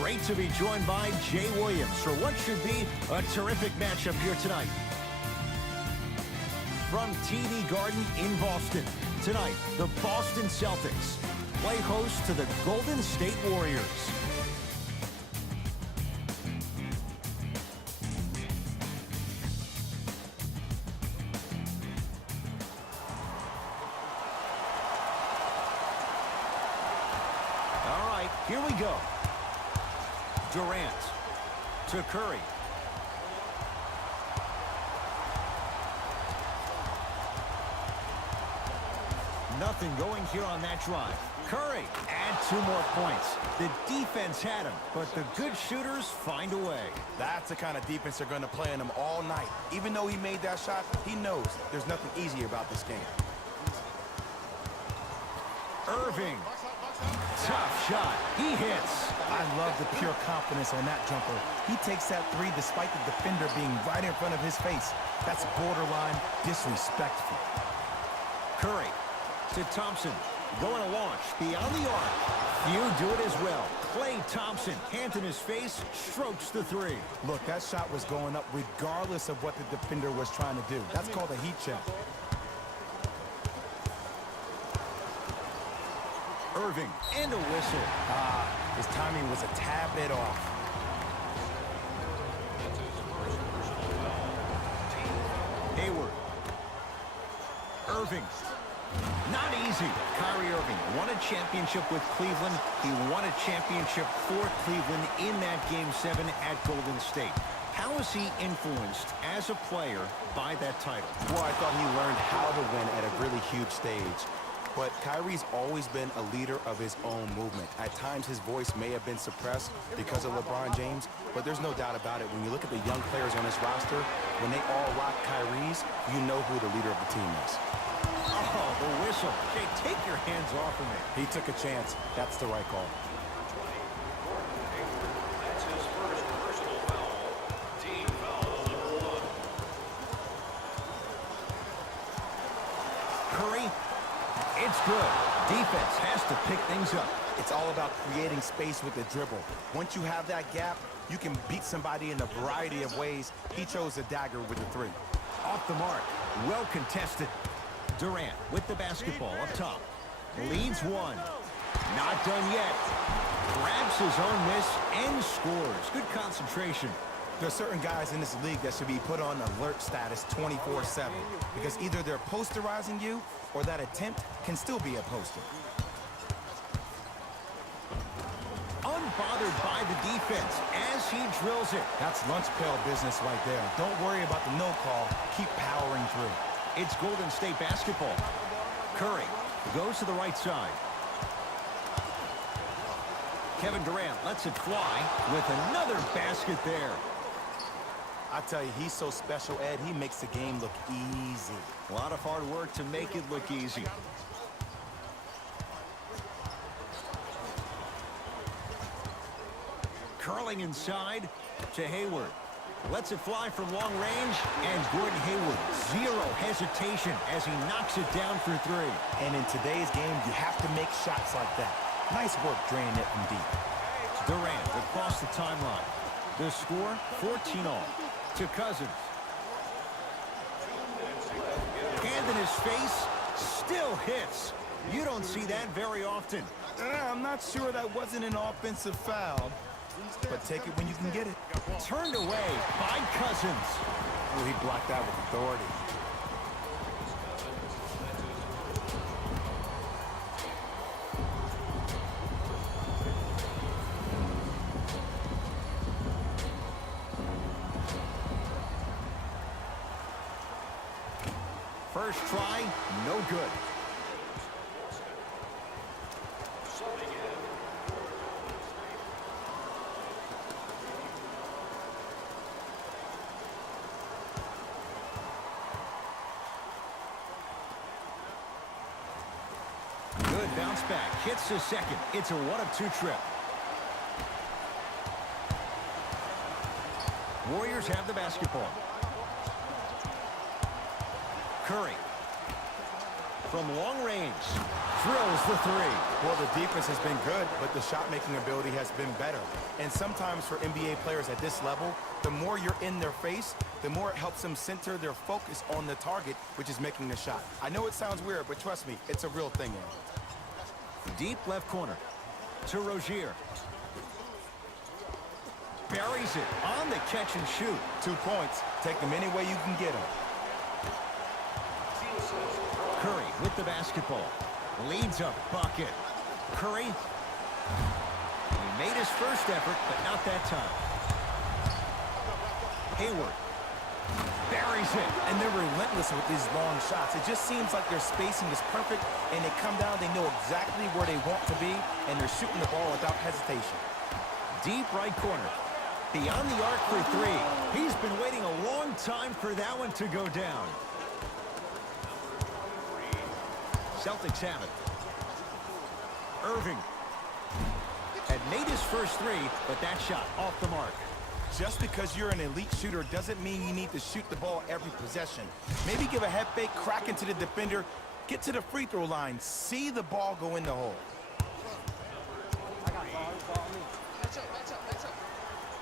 Great to be joined by Jay Williams for what should be a terrific matchup here tonight. From TD Garden in Boston, tonight, the Boston Celtics play host to the Golden State Warriors. All right, here we go. Durant to Curry. Nothing going here on that drive. Curry, add 2 more points. The defense had him, but the good shooters find a way. That's the kind of defense they're going to play on him all night. Even though he made that shot, he knows there's nothing easy about this game. Irving. Tough shot. He hits. I love the pure confidence on that jumper. He takes that 3 despite the defender being right in front of his face. That's borderline disrespectful. Curry to Thompson. Going to launch beyond the arc. Few do it as well. Klay Thompson, hand in his face, strokes the 3. Look, that shot was going up regardless of what the defender was trying to do. That's called a heat check. Irving, and a whistle. His timing was a tad bit off. Hayward. Irving. Not easy. Kyrie Irving won a championship with Cleveland. He won a championship for Cleveland in that Game 7 at Golden State. How is he influenced as a player by that title? Well, I thought he learned how to win at a really huge stage. But Kyrie's always been a leader of his own movement. At times, his voice may have been suppressed because of LeBron James, but there's no doubt about it. When you look at the young players on this roster, when they all rock Kyrie's, you know who the leader of the team is. Oh, the whistle. Jay, take your hands off of me. He took a chance. That's the right call. That's his first personal foul. Team foul number 1. Curry. It's good. Defense has to pick things up. It's all about creating space with the dribble. Once you have that gap, you can beat somebody in a variety of ways. He chose a dagger with the 3. Off the mark. Well contested. Durant with the basketball up top. Leads 1. Not done yet. Grabs his own miss and scores. Good concentration. There's certain guys in this league that should be put on alert status 24/7 because either they're posterizing you or that attempt can still be a poster. Unbothered by the defense as he drills it. That's lunch pail business right there. Don't worry about the no call. Keep powering through. It's Golden State basketball. Curry goes to the right side. Kevin Durant lets it fly with another basket there. I tell you, he's so special, Ed. He makes the game look easy. A lot of hard work to make it look easy. Curling inside to Hayward. Lets it fly from long range, and Gordon Hayward, 0 hesitation as he knocks it down for 3. And in today's game, you have to make shots like that. Nice work draining it from deep. Durant across the timeline. The score, 14 all. To Cousins. Hand in his face, still hits. You don't see that very often. I'm not sure that wasn't an offensive foul, but take it when you can get it. Turned away by Cousins. Oh, he blocked that with authority. First try, no good. Good bounce back. Hits the second. It's a 1-of-2 trip. Warriors have the basketball. Curry. From long range. drills the three. Well, the defense has been good, but the shot-making ability has been better. And sometimes for NBA players at this level, the more you're in their face, the more it helps them center their focus on the target, which is making the shot. I know it sounds weird, but trust me, it's a real thing, Ed. Deep left corner to Rozier. Buries it on the catch and shoot. 2 points. Take them any way you can get them. Curry with the basketball. Leads a bucket. Curry. He made his first effort, but not that time. Hayward. Buries it. And they're relentless with these long shots. It just seems like their spacing is perfect, and they come down, they know exactly where they want to be, and they're shooting the ball without hesitation. Deep right corner. Beyond the arc for three. He's been waiting a long time for that one to go down. Celtics have it. Irving had made his first three, but that shot off the mark. Just because you're an elite shooter doesn't mean you need to shoot the ball every possession. Maybe give a head fake, crack into the defender, get to the free throw line, see the ball go in the hole.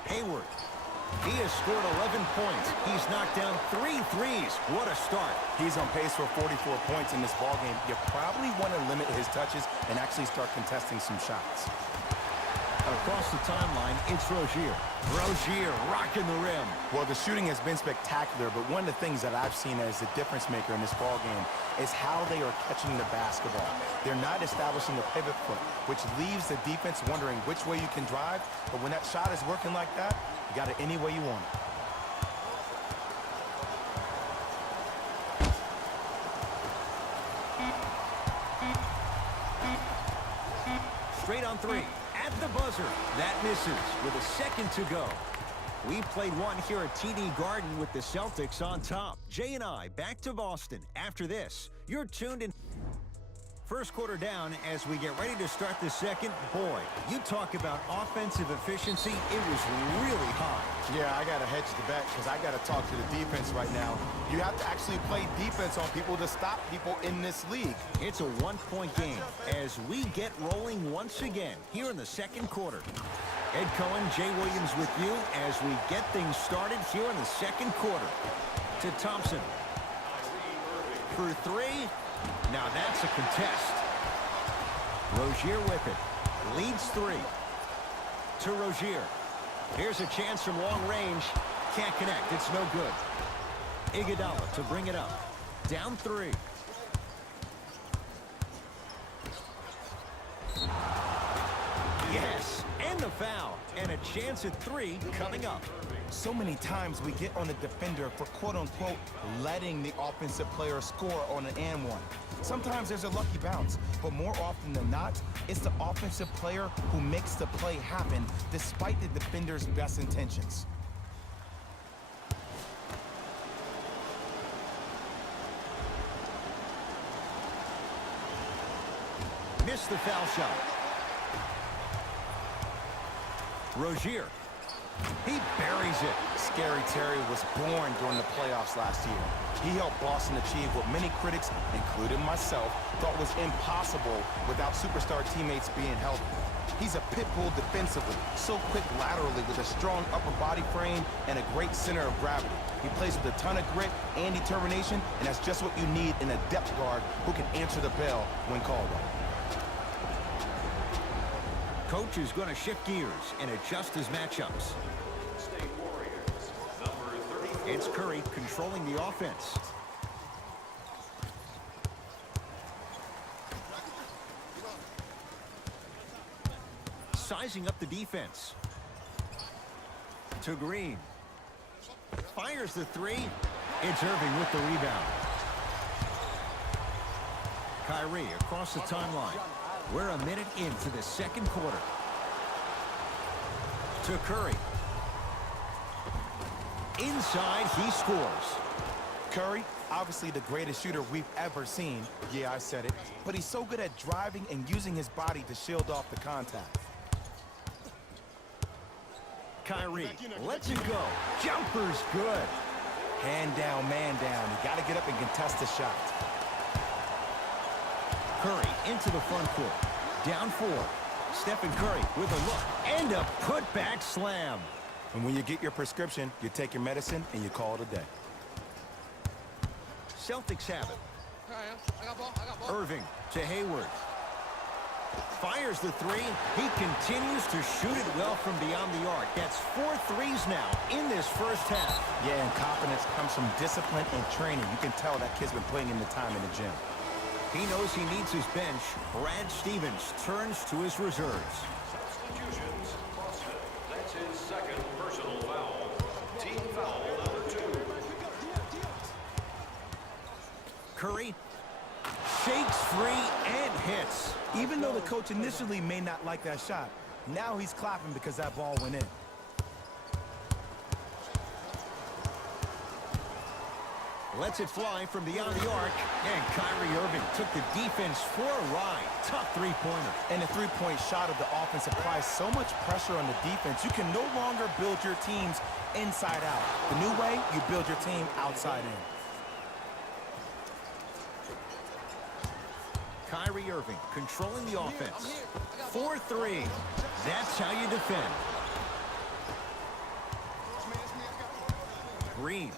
Hayward. He has scored 11 points. He's knocked down 3 threes. What a start. He's on pace for 44 points in this ballgame. You probably want to limit his touches and actually start contesting some shots. Across the timeline, it's Rozier. Rozier rocking the rim. Well, the shooting has been spectacular, but one of the things that I've seen as the difference maker in this ballgame is how they are catching the basketball. They're not establishing a pivot foot, which leaves the defense wondering which way you can drive, but when that shot is working like that, you got it any way you want it. Straight on three. At the buzzer. That misses with a second to go. We played one here at TD Garden with the Celtics on top. Jay and I back to Boston after this. You're tuned in. First quarter down as we get ready to start the second. Boy, you talk about offensive efficiency. It was really high. Yeah, I got to hedge the bet because I got to talk to the defense right now. You have to actually play defense on people to stop people in this league. It's a one-point game as we get rolling once again here in the second quarter. Ed Cohen, Jay Williams with you as we get things started here in the second quarter. To Thompson. For three. Now that's a contest. Rozier with it. Leads three. To Rozier. Here's a chance from long range. Can't connect. It's no good. Iguodala to bring it up. Down three. Yes, and the foul. And a chance at three coming up. So many times we get on the defender for quote-unquote letting the offensive player score on an and one. Sometimes there's a lucky bounce, but more often than not, it's the offensive player who makes the play happen despite the defender's best intentions. Missed the foul shot. Rozier. He buries it. Scary Terry was born during the playoffs last year. He helped Boston achieve what many critics, including myself, thought was impossible without superstar teammates being healthy. He's a pit bull defensively, so quick laterally with a strong upper body frame and a great center of gravity. He plays with a ton of grit and determination, and that's just what you need in a depth guard who can answer the bell when called on. Coach is going to shift gears and adjust his matchups. It's Curry controlling the offense. Sizing up the defense. To Green. Fires the three. It's Irving with the rebound. Kyrie across the timeline. We're a minute into the second quarter. To Curry. Inside, he scores. Curry, obviously the greatest shooter we've ever seen. Yeah, I said it. But he's so good at driving and using his body to shield off the contact. Kyrie lets it go. Jumper's good. Hand down, man down. You got to get up and contest the shot. Curry into the front court. Down 4. Stephen Curry with a look and a putback slam. And when you get your prescription, you take your medicine and you call it a day. Celtics have it. Irving to Hayward. Fires the 3. He continues to shoot it well from beyond the arc. That's 4 threes now in this first half. Yeah, and confidence comes from discipline and training. You can tell that kid's been putting in the time in the gym. He knows he needs his bench. Brad Stevens turns to his reserves. Substitutions. Boston. That's his second personal foul. Team foul number 2. Curry shakes free and hits. Even though the coach initially may not like that shot, now he's clapping because that ball went in. Lets it fly from beyond the arc. And Kyrie Irving took the defense for a ride. Tough three-pointer. And the three-point shot of the offense applies so much pressure on the defense, you can no longer build your teams inside out. The new way, you build your team outside in. Kyrie Irving controlling the offense. 4-3. That's how you defend. Green.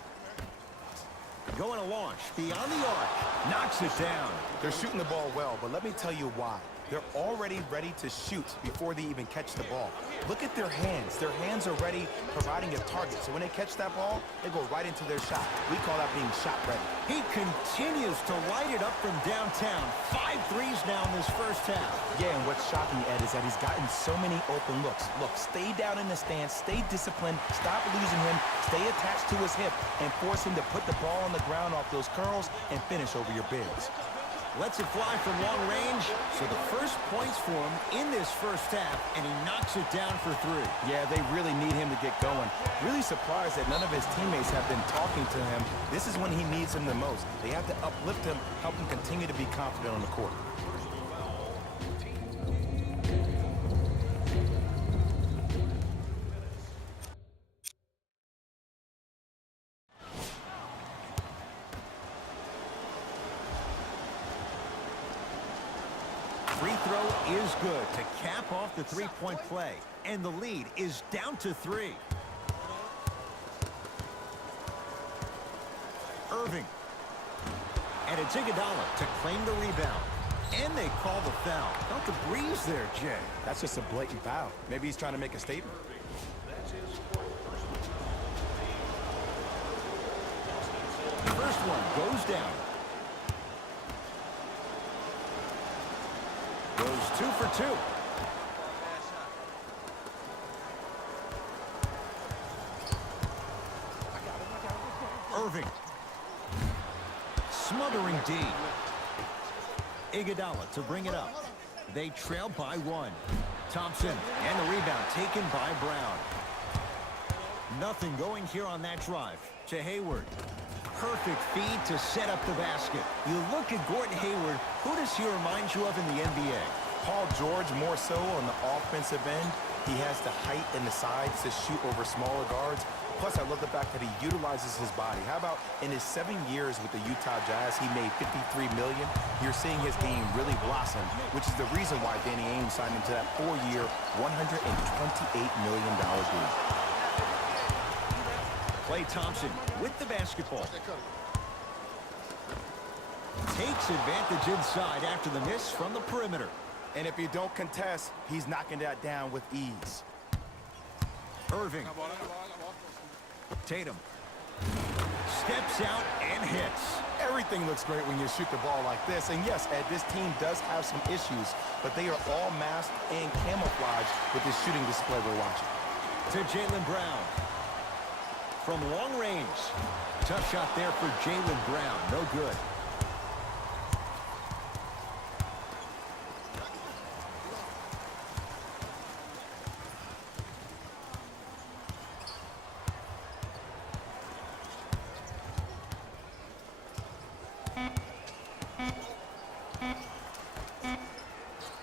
Going to launch beyond the arc. Knocks it down. They're shooting the ball well, but let me tell you why. They're already ready to shoot before they even catch the ball. Look at their hands. Their hands are ready, providing a target. So when they catch that ball, they go right into their shot. We call that being shot ready. He continues to light it up from downtown. 5 threes now in this first half. Yeah, and what's shocking, Ed, is that he's gotten so many open looks. Look, stay down in the stance, stay disciplined, stop losing him, stay attached to his hip, and force him to put the ball on the ground off those curls and finish over your bigs. Lets it fly from long range. So the first points for him in this first half, and he knocks it down for 3. Yeah, they really need him to get going. Really surprised that none of his teammates have been talking to him. This is when he needs him the most. They have to uplift him, help him continue to be confident on the court. Free throw is good to cap off the three-point play. And the lead is down to 3. Irving. And it's Iguodala to claim the rebound. And they call the foul. Felt the breeze there, Jay. That's just a blatant foul. Maybe he's trying to make a statement. First one goes down. Goes 2 for 2. Irving. Smothering D. Iguodala to bring it up. They trail by 1. Thompson and the rebound taken by Brown. Nothing going here on that drive. To Hayward. Perfect feed to set up the basket. You look at Gordon Hayward. Who does he remind you of in the NBA? Paul George more so on the offensive end. He has the height and the size to shoot over smaller guards. Plus, I love the fact that he utilizes his body. How about in his 7 years with the Utah Jazz, he made $53 million. You're seeing his game really blossom, which is the reason why Danny Ainge signed him to that 4-year, $128 million deal. Klay Thompson with the basketball. Takes advantage inside after the miss from the perimeter. And if you don't contest, he's knocking that down with ease. Irving. Tatum. Steps out and hits. Everything looks great when you shoot the ball like this. And yes, Ed, this team does have some issues, but they are all masked and camouflaged with this shooting display we're watching. To Jaylen Brown. From long range. Tough shot there for Jaylen Brown. No good.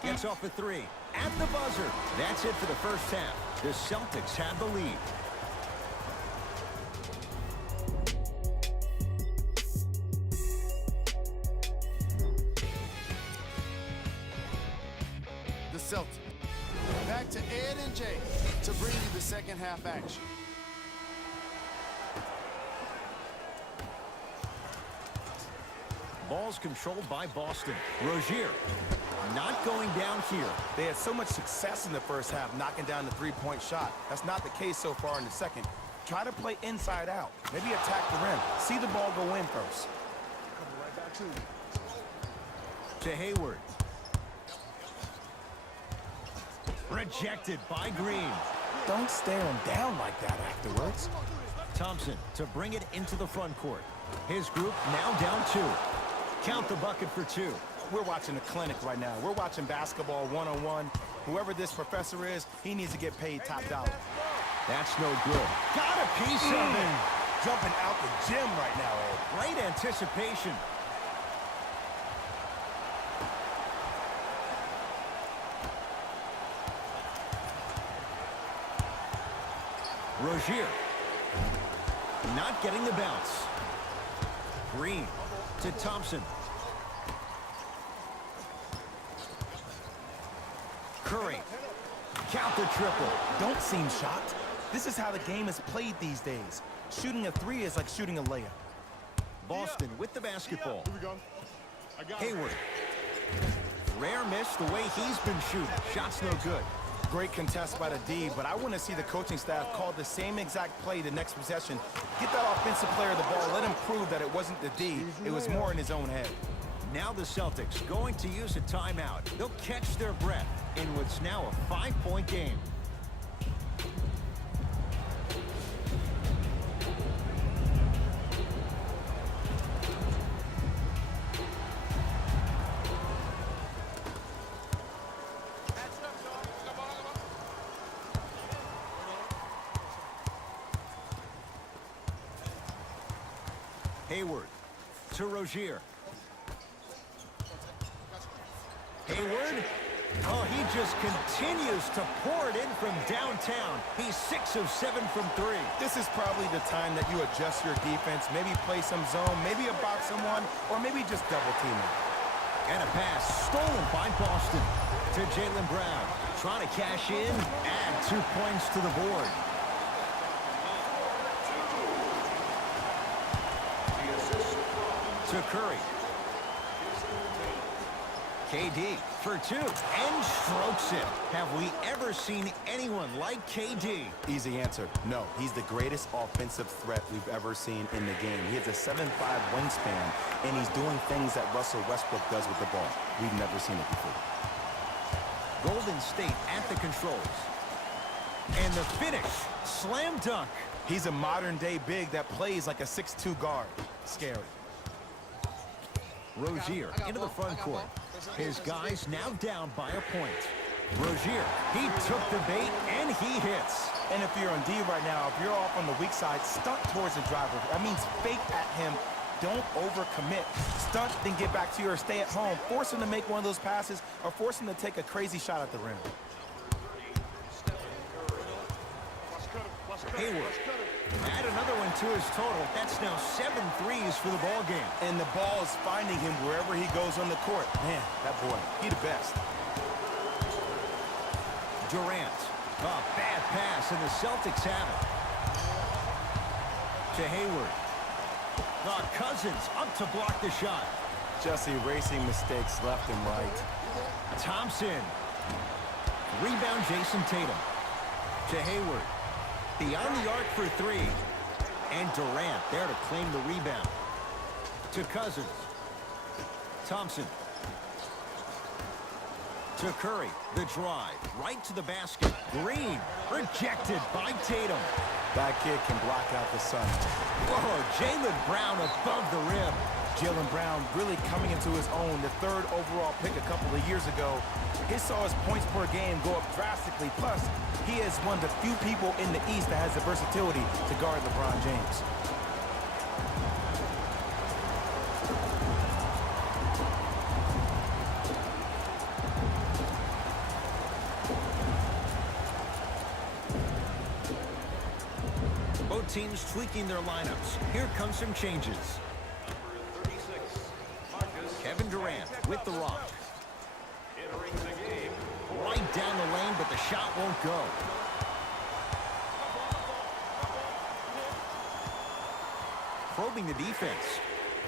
Gets off a 3. At the buzzer. That's it for the first half. The Celtics have the lead. second half action. Ball's controlled by Boston. Rozier not going down here. They had so much success in the first half knocking down the three-point shot. That's not the case so far in the second. Try to play inside out. Maybe attack the rim. See the ball go in first. Coming right back to you. To Hayward. Rejected by Green. Don't stare him down like that afterwards. Thompson to bring it into the front court. His group now down 2. Count the bucket for 2. We're watching a clinic right now. We're watching basketball one-on-one. Whoever this professor is, he needs to get paid top dollar. That's no good. Got a piece of it. Jumping out the gym right now, Ed. Great anticipation. Rozier. Not getting the bounce. Green to Thompson. Curry. Count the triple. Don't seem shocked. This is how the game is played these days. Shooting a 3 is like shooting a layup. Boston with the basketball. Here we go. I got it. Hayward. Rare miss the way he's been shooting. Shot's no good. Great contest by the D, but I want to see the coaching staff call the same exact play the next possession. Get that offensive player the ball. Let him prove that it wasn't the D. It was more in his own head. Now the Celtics going to use a timeout. They'll catch their breath in what's now a 5-point game. Hayward to Rozier. Hayward. Oh, he just continues to pour it in from downtown. He's 6 of 7 from 3. This is probably the time that you adjust your defense, maybe play some zone, maybe a box someone, or maybe just double team it. And a pass stolen by Boston to Jaylen Brown. Trying to cash in, add 2 points to the board. To Curry. KD for 2 and strokes it. Have we ever seen anyone like KD? Easy answer. No, he's the greatest offensive threat we've ever seen in the game. He has a 7'5" wingspan, and he's doing things that Russell Westbrook does with the ball. We've never seen it before. Golden State at the controls. And the finish. Slam dunk. He's a modern-day big that plays like a 6'2" guard. Scary. Rozier into the front court. His guys now down by a point. Rozier, he took the bait and he hits. And if you're on D right now, if you're off on the weak side, stunt towards the driver. That means fake at him. Don't overcommit. Stunt, then get back to your stay at home. Force him to make one of those passes or force him to take a crazy shot at the rim. Hayward. Add another one to his total. That's now 7 threes for the ball game. And the ball is finding him wherever he goes on the court. Man, that boy, he the best. Durant. A bad pass, and the Celtics have it. To Hayward. Cousins up to block the shot. Just erasing mistakes left and right. Thompson. Rebound, Jason Tatum. To Hayward. Beyond the arc for 3. And Durant there to claim the rebound. To Cousins. Thompson. To Curry. The drive. Right to the basket. Green. Rejected by Tatum. That kid can block out the sun. Whoa, Jaylen Brown above the rim. Jaylen Brown really coming into his own, the 3rd overall pick a couple of years ago. He saw his points per game go up drastically. Plus, he is one of the few people in the East that has the versatility to guard LeBron James. Both teams tweaking their lineups. Here come some changes. Kevin Durant with the rock. Entering the game. Right down the lane, but the shot won't go. probing the defense.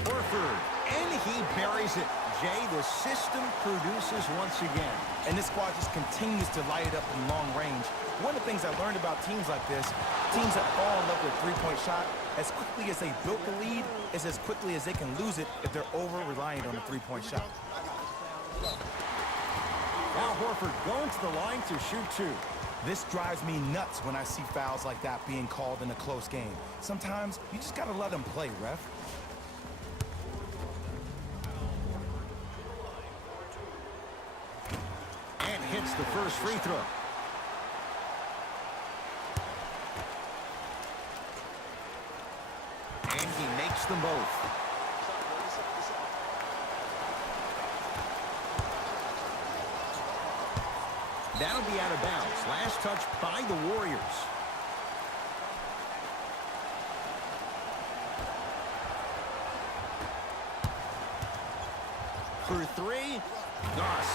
Horford, and he buries it. Jay, the system produces once again. And this squad just continues to light it up from long range. One of the things I learned about teams like this, teams that fall in love with a three-point shot, as quickly as they built the lead, is as quickly as they can lose it if they're over-reliant on a three-point shot. Now Horford going to the line to shoot two. This drives me nuts when I see fouls like that being called in a close game. Sometimes you just gotta let them play, ref. And hits the first free throw. And he makes them both. That'll be out of bounds. Last touch by the Warriors. For three.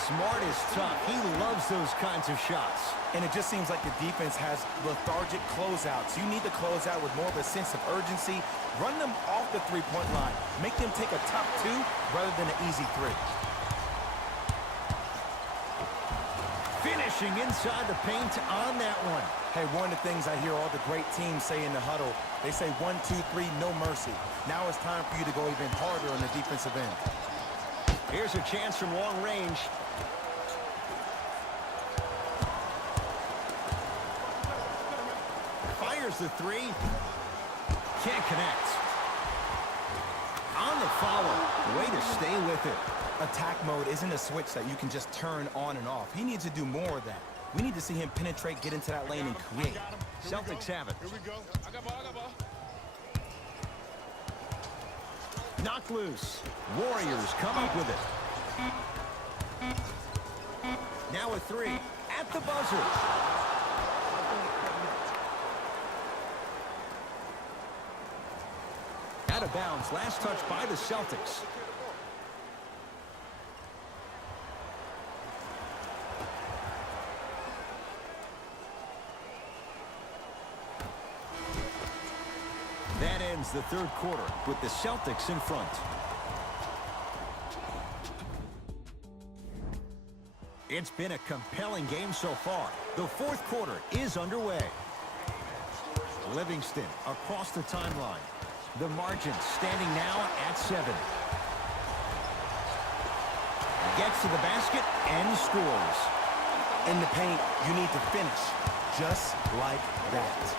Smart is tough. He loves those kinds of shots. And it just seems like the defense has lethargic closeouts. You need to close out with more of a sense of urgency. Run them off the three-point line. Make them take a top two rather than an easy three. Finishing inside the paint on that one. Hey, one of the things I hear all the great teams say in the huddle, they say 1, 2, 3, no mercy. Now it's time for you to go even harder on the defensive end. Here's a chance from long range. Fires the three. Can't connect. On the follow. Way to stay with it. Attack mode isn't a switch that you can just turn on and off. He needs to do more of that. We need to see him penetrate, get into that lane, and create. Celtics have it. Here we go. I got ball. Knocked loose. Warriors come up with it. Now a three. At the buzzer. Out of bounds. Last touch by the Celtics. That ends the third quarter with the Celtics in front. It's been a compelling game so far. The fourth quarter is underway. Livingston across the timeline. The margin standing now at 7. Gets to the basket and scores. In the paint, you need to finish just like that.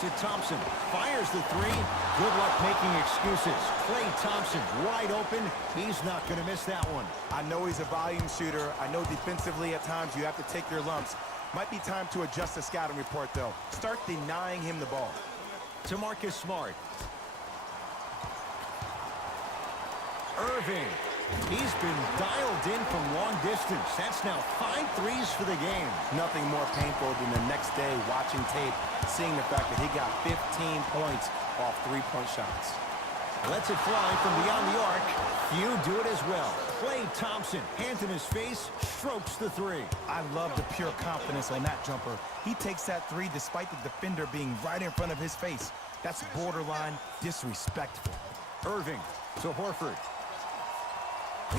To Thompson, fires the three. Good luck making excuses. Klay Thompson wide open. He's not going to miss that one. I know he's a volume shooter. I know defensively at times you have to take your lumps. Might be time to adjust the scouting report, though. Start denying him the ball. To Marcus Smart. Irving. He's been dialed in from long distance. That's now 5 threes for the game. Nothing more painful than the next day watching tape, seeing the fact that he got 15 points off three-point shots. Lets it fly from beyond the arc. Few do it as well. Klay Thompson, hand in his face, strokes the three. I love the pure confidence on that jumper. He takes that three despite the defender being right in front of his face. That's borderline disrespectful. Irving to Horford.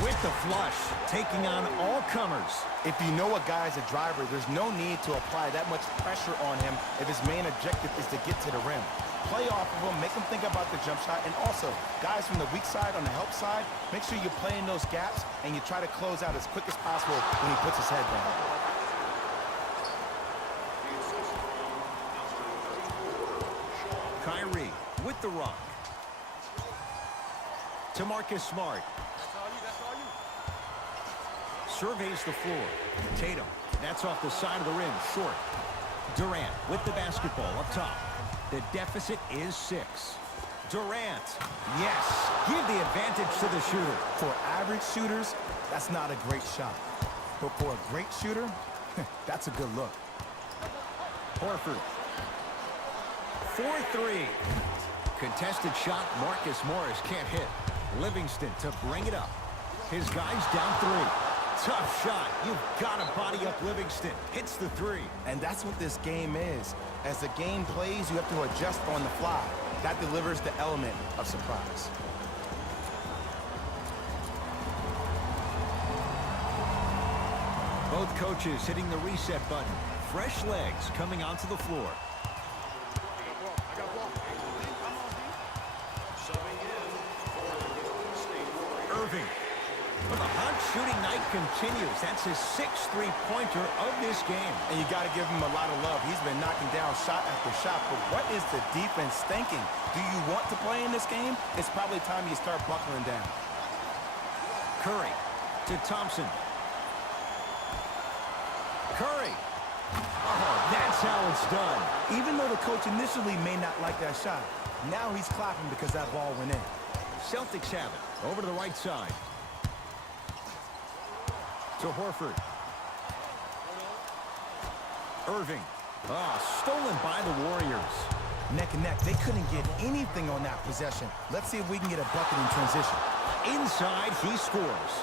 With the flush, taking on all comers. If you know a guy's a driver, there's no need to apply that much pressure on him if his main objective is to get to the rim. Play off of him, make him think about the jump shot, and also, guys from the weak side on the help side, make sure you play in those gaps and you try to close out as quick as possible when he puts his head down. Kyrie with the rock. To Marcus Smart. Surveys the floor. Tatum. That's off the side of the rim. Short. Durant with the basketball up top. The deficit is 6. Durant. Yes. Give the advantage to the shooter. For average shooters, that's not a great shot. But for a great shooter, that's a good look. Horford. 4-3. Contested shot. Marcus Morris can't hit. Livingston to bring it up. His guy's down 3. Tough shot. You've got to body up Livingston. Hits the 3. And that's what this game is. As the game plays, you have to adjust on the fly. That delivers the element of surprise. Both coaches hitting the reset button. Fresh legs coming onto the floor. Subbing in for the Golden State Warriors. Irving. Well, the hot shooting night continues. That's his 6th three-pointer of this game. And you got to give him a lot of love. He's been knocking down shot after shot. But what is the defense thinking? Do you want to play in this game? It's probably time you start buckling down. Curry to Thompson. Curry. Oh, that's how it's done. Even though the coach initially may not like that shot, now he's clapping because that ball went in. Celtics have it. Over to the right side. To Horford. Irving. Stolen by the Warriors. Neck and neck. They couldn't get anything on that possession. Let's see if we can get a bucket in transition. Inside, he scores.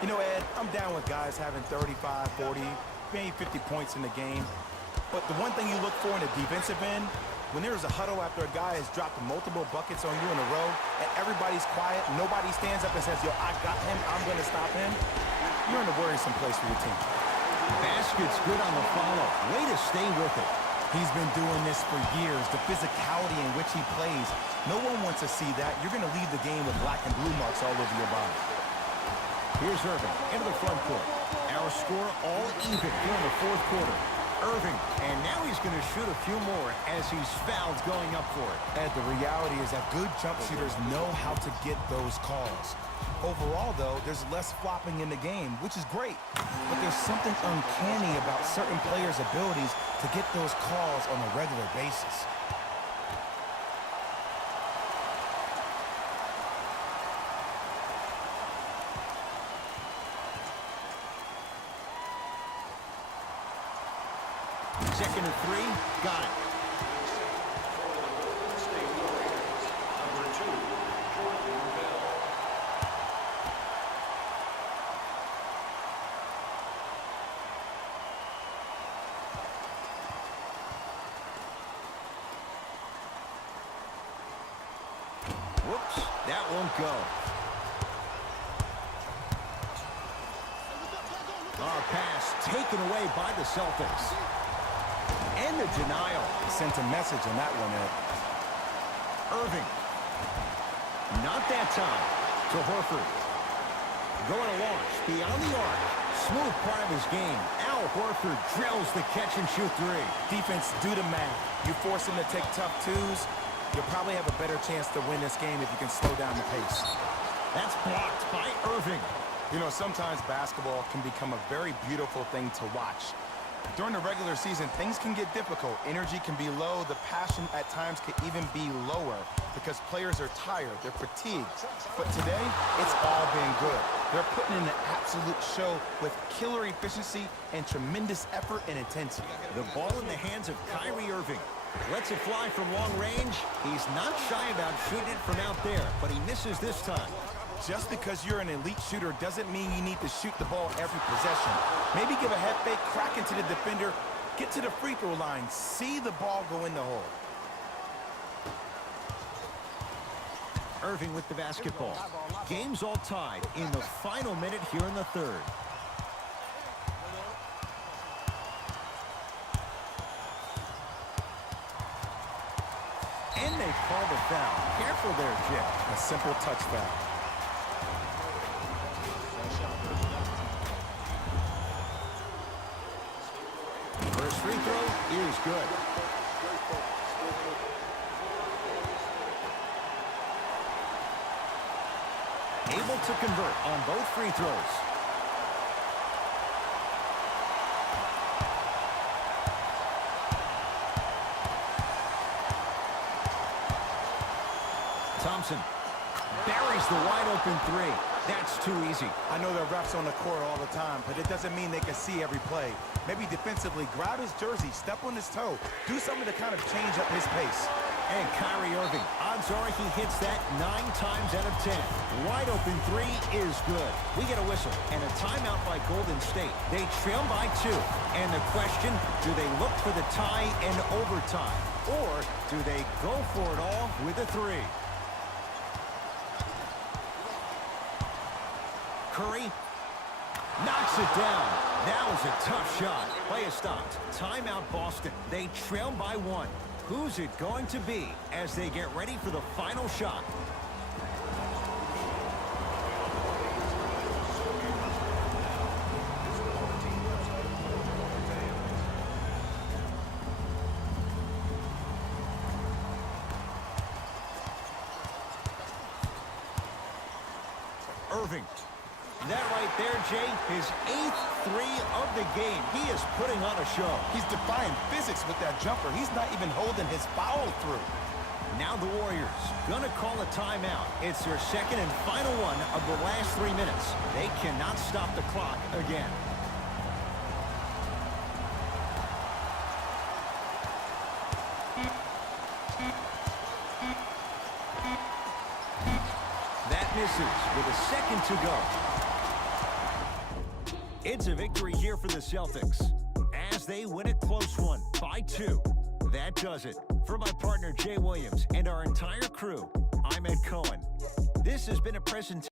You know, Ed, I'm down with guys having 35, 40, maybe 50 points in the game. But the one thing you look for in a defensive end, when there's a huddle after a guy has dropped multiple buckets on you in a row, and everybody's quiet, nobody stands up and says, yo, I got him, I'm going to stop him, you're in a worrisome place for your team. Basket's good on the follow. Way to stay with it. He's been doing this for years. The physicality in which he plays, no one wants to see that. You're going to leave the game with black and blue marks all over your body. Here's Irving into the front court. Our score all even here in the fourth quarter. Irving, and now he's going to shoot a few more as he's fouled going up for it. Ed, the reality is that good jump shooters know how to get those calls. Overall, though, there's less flopping in the game, which is great. But there's something uncanny about certain players' abilities to get those calls on a regular basis. Second and 3, got it. Golden State Warriors. Number 2, Jordan Bell. Whoops, that won't go. Pass taken away by the Celtics. And the denial. Sent a message on that one, Ed. Irving. Not that time. To Horford. Going to launch beyond the arc. Smooth part of his game. Al Horford drills the catch-and-shoot three. Defense, do the math. You force him to take tough twos, you'll probably have a better chance to win this game if you can slow down the pace. That's blocked by Irving. You know, sometimes basketball can become a very beautiful thing to watch. During the regular season, things can get difficult. Energy can be low. The passion at times can even be lower because players are tired. They're fatigued. But today, it's all been good. They're putting in an absolute show with killer efficiency and tremendous effort and intensity. The ball in the hands of Kyrie Irving. Lets it fly from long range. He's not shy about shooting it from out there, but he misses this time. Just because you're an elite shooter doesn't mean you need to shoot the ball every possession. Maybe give a head fake, crack into the defender, get to the free throw line, see the ball go in the hole. Irving with the basketball. Game's all tied in the final minute here in the third. And they call the foul. Careful there, Jim. A simple touch foul. First free throw is good. Able to convert on both free throws. Thompson buries the wide open three. That's too easy. I know there are refs on the court all the time, but it doesn't mean they can see every play. Maybe defensively, grab his jersey, step on his toe, do something to kind of change up his pace. And Kyrie Irving, odds are he hits that 9 times out of 10. Wide open three is good. We get a whistle and a timeout by Golden State. They trail by 2. And the question, do they look for the tie in overtime? Or do they go for it all with a 3? Curry knocks it down. That was a tough shot. Play is stopped. Timeout Boston. They trail by 1. Who's it going to be as they get ready for the final shot? Irving. That right there, Jay, his 8th 3 of the game. He is putting on a show. He's defying physics with that jumper. He's not even holding his foul through. Now the Warriors gonna call a timeout. It's their second and final one of the last 3 minutes. They cannot stop the clock again. That misses with a second to go. It's a victory here for the Celtics as they win a close one by 2. That does it. For my partner, Jay Williams, and our entire crew, I'm Ed Cohen. This has been a presentation.